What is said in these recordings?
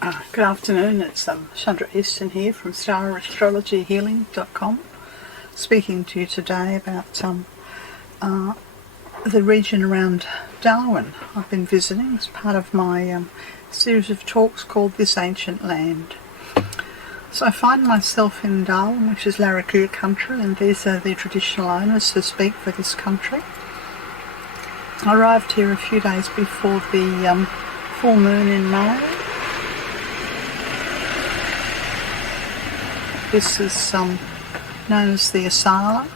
Good afternoon, it's Chandra Easton here from StarAstrologyHealing.com, speaking to you today about the region around Darwin I've been visiting as part of my series of talks called This Ancient Land. So I find myself in Darwin, which is Larrakia country, and these are the traditional owners who speak for this country. I arrived here a few days before the full moon in May. This is known as the Asala.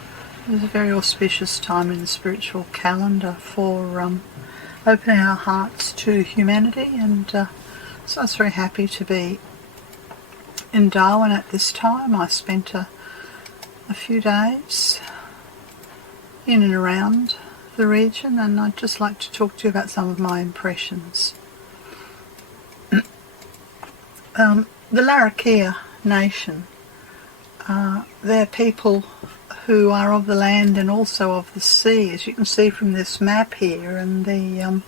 It's a very auspicious time in the spiritual calendar for opening our hearts to humanity, and so I was very happy to be in Darwin at this time. I spent a few days in and around the region, and I'd just like to talk to you about some of my impressions. The Larrakia Nation, they're people who are of the land and also of the sea, as you can see from this map here, and the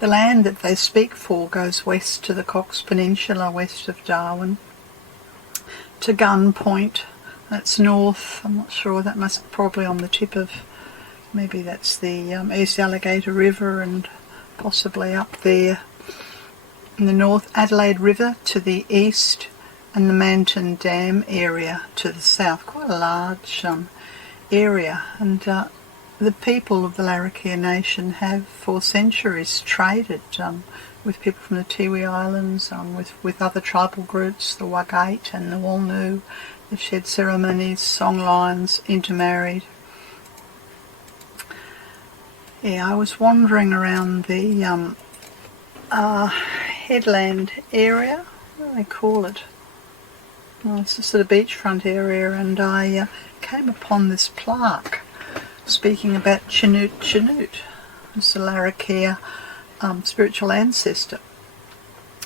land that they speak for goes west to the Cox Peninsula, west of Darwin, to Gun Point. That's north. I'm not sure, that must probably on the tip of, maybe that's the East Alligator River, and possibly up there in the north, Adelaide River to the east, and the Manton Dam area to the south. Quite a large area, and the people of the Larrakia Nation have for centuries traded with people from the Tiwi Islands, with other tribal groups, the Wagate and the Walnu. They've shared ceremonies, song lines, intermarried. Yeah, I was wandering around the headland area, what do they call it? Well, it's a sort of beachfront area, and I came upon this plaque speaking about Chinoot Chinoot. It's a Larrakia spiritual ancestor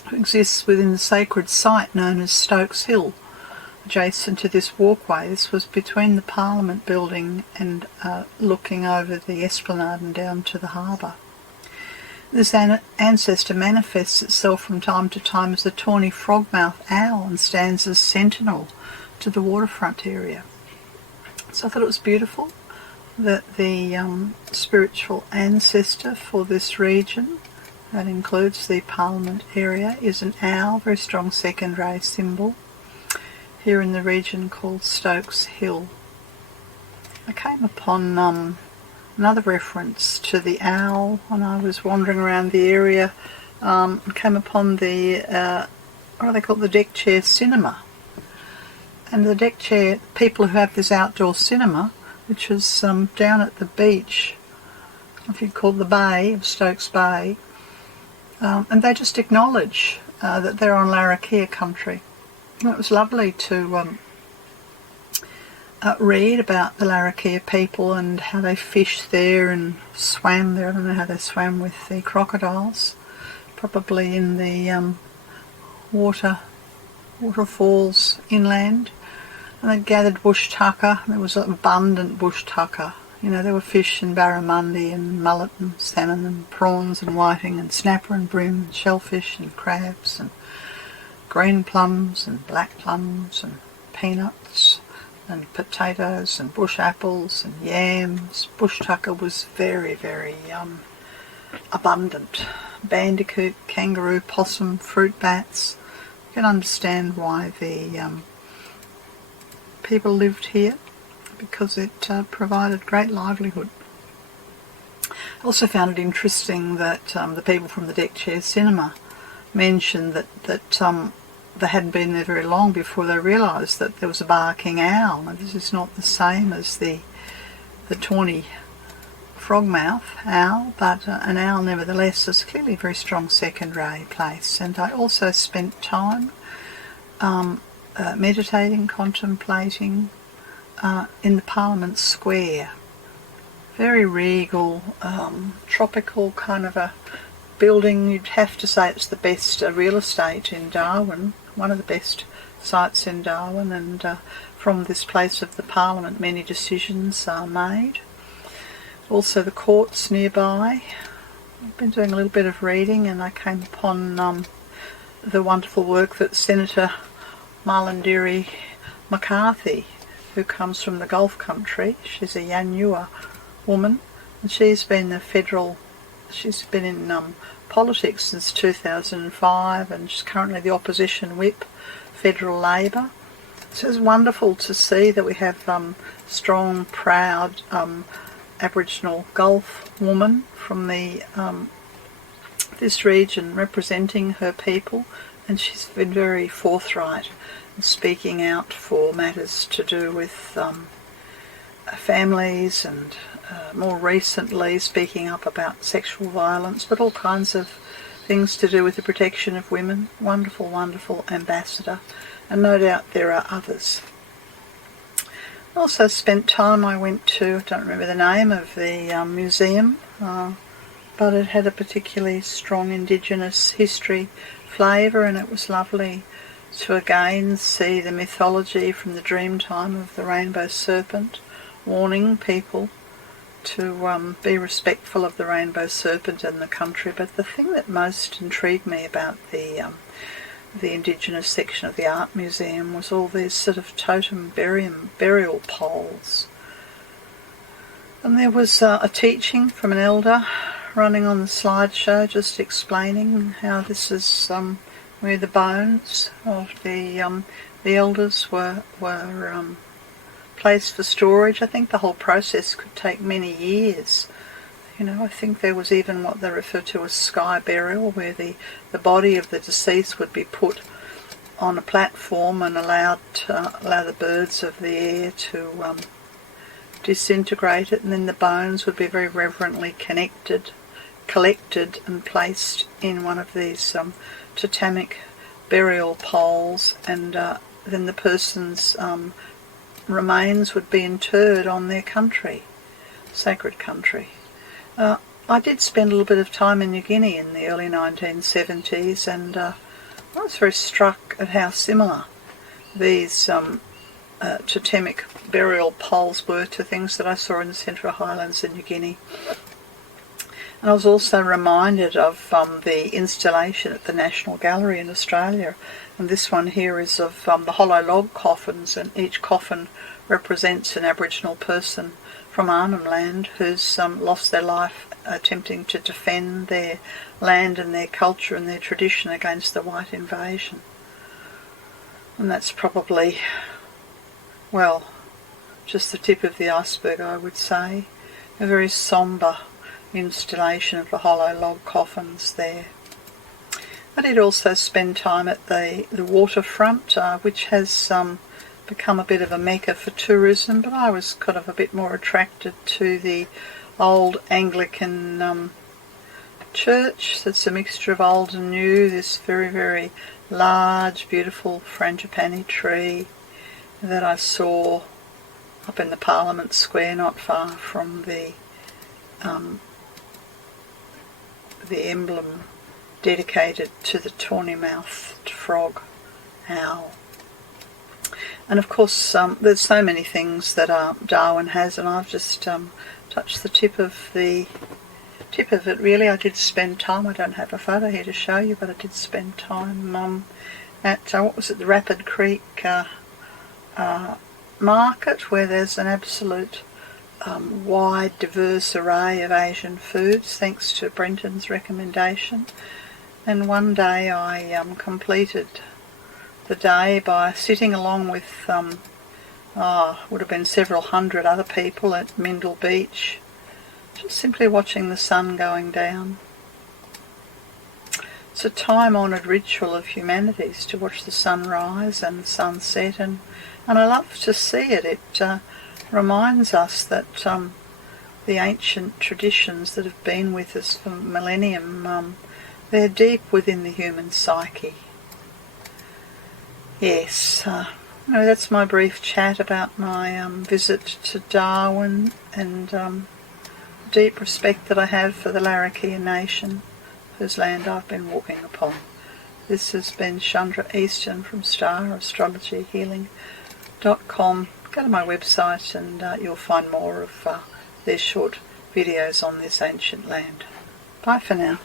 who exists within the sacred site known as Stokes Hill, adjacent to this walkway. This was between the Parliament building and looking over the esplanade and down to the harbour. This ancestor manifests itself from time to time as a tawny frogmouth owl and stands as sentinel to the waterfront area. So I thought it was beautiful that the spiritual ancestor for this region, that includes the Parliament area, is an owl, very strong second ray symbol, here in the region called Stokes Hill. I came upon another reference to the owl when I was wandering around the area, and came upon the, what do they call it, the deck chair cinema. And the deck chair people who have this outdoor cinema, which is down at the beach, if you'd call the bay of Stokes Bay, and they just acknowledge that they're on Larrakia country. And it was lovely to read about the Larrakia people and how they fished there and swam there. I don't know how they swam with the crocodiles, probably in the waterfalls inland. And they gathered bush tucker. There was abundant bush tucker. You know, there were fish and barramundi and mullet and salmon and prawns and whiting and snapper and bream and shellfish and crabs and green plums and black plums and peanuts and potatoes and bush apples and yams. Bush tucker was very, very abundant. Bandicoot, kangaroo, possum, fruit bats. You can understand why the people lived here, because it provided great livelihood. I also found it interesting that the people from the deck chair cinema mentioned that they hadn't been there very long before they realised that there was a barking owl. Now, this is not the same as the tawny frogmouth owl, but an owl nevertheless is clearly a very strong second ray place. And I also spent time meditating, contemplating in the Parliament Square. Very regal, tropical kind of a building. You'd have to say it's the best real estate in Darwin, one of the best sites in Darwin, and from this place of the Parliament many decisions are made. Also the courts nearby. I've been doing a little bit of reading, and I came upon the wonderful work that Senator Marlandiri McCarthy, who comes from the Gulf country, she's a Yanyua woman, and she's been in politics since 2005, and she's currently the opposition whip, Federal Labor. So it's wonderful to see that we have strong, proud Aboriginal Gulf woman from this region representing her people, and she's been very forthright in speaking out for matters to do with families, and more recently speaking up about sexual violence, but all kinds of things to do with the protection of women. Wonderful, wonderful ambassador, and no doubt there are others. I also spent time, I went to, I don't remember the name of the museum, but it had a particularly strong Indigenous history flavour, and it was lovely to again see the mythology from the dream time of the rainbow serpent, warning people to be respectful of the rainbow serpent and the country. But the thing that most intrigued me about the Indigenous section of the art museum was all these sort of totem burial poles. And there was a teaching from an elder running on the slideshow, just explaining how this is where the bones of the elders were placed for storage. I think the whole process could take many years. You know, I think there was even what they refer to as sky burial, where the body of the deceased would be put on a platform and allow the birds of the air to disintegrate it, and then the bones would be very reverently collected and placed in one of these totemic burial poles, and then the person's remains would be interred on their country, sacred country. I did spend a little bit of time in New Guinea in the early 1970s, and I was very struck at how similar these totemic burial poles were to things that I saw in the Central Highlands in New Guinea. And I was also reminded of the installation at the National Gallery in Australia, and this one here is of the hollow log coffins, and each coffin represents an Aboriginal person from Arnhem Land who's lost their life attempting to defend their land and their culture and their tradition against the white invasion. And that's probably, well, just the tip of the iceberg, I would say. A very sombre installation of the hollow log coffins there. I did also spend time at the Waterfront, which has become a bit of a mecca for tourism, but I was kind of a bit more attracted to the old Anglican church. So it's a mixture of old and new, this very, very large, beautiful frangipani tree that I saw up in the Parliament Square, not far from the emblem dedicated to the tawny-mouthed frog owl. And of course there's so many things that Darwin has, and I've just touched the tip of it really. I did spend time, I don't have a photo here to show you, but I did spend time at the Rapid Creek market, where there's an absolute wide, diverse array of Asian foods, thanks to Brenton's recommendation. And one day I completed the day by sitting along with would have been several hundred other people at Mendel Beach, just simply watching the sun going down. It's a time-honoured ritual of humanities to watch the sun rise and the sun set, and I love to see it. It reminds us that the ancient traditions that have been with us for millennium, they're deep within the human psyche. Yes, that's my brief chat about my visit to Darwin, and deep respect that I have for the Larrakia Nation, whose land I've been walking upon. This has been Chandra Easton from StarAstrologyHealing.com. Go to my website and you'll find more of their short videos on this ancient land. Bye for now.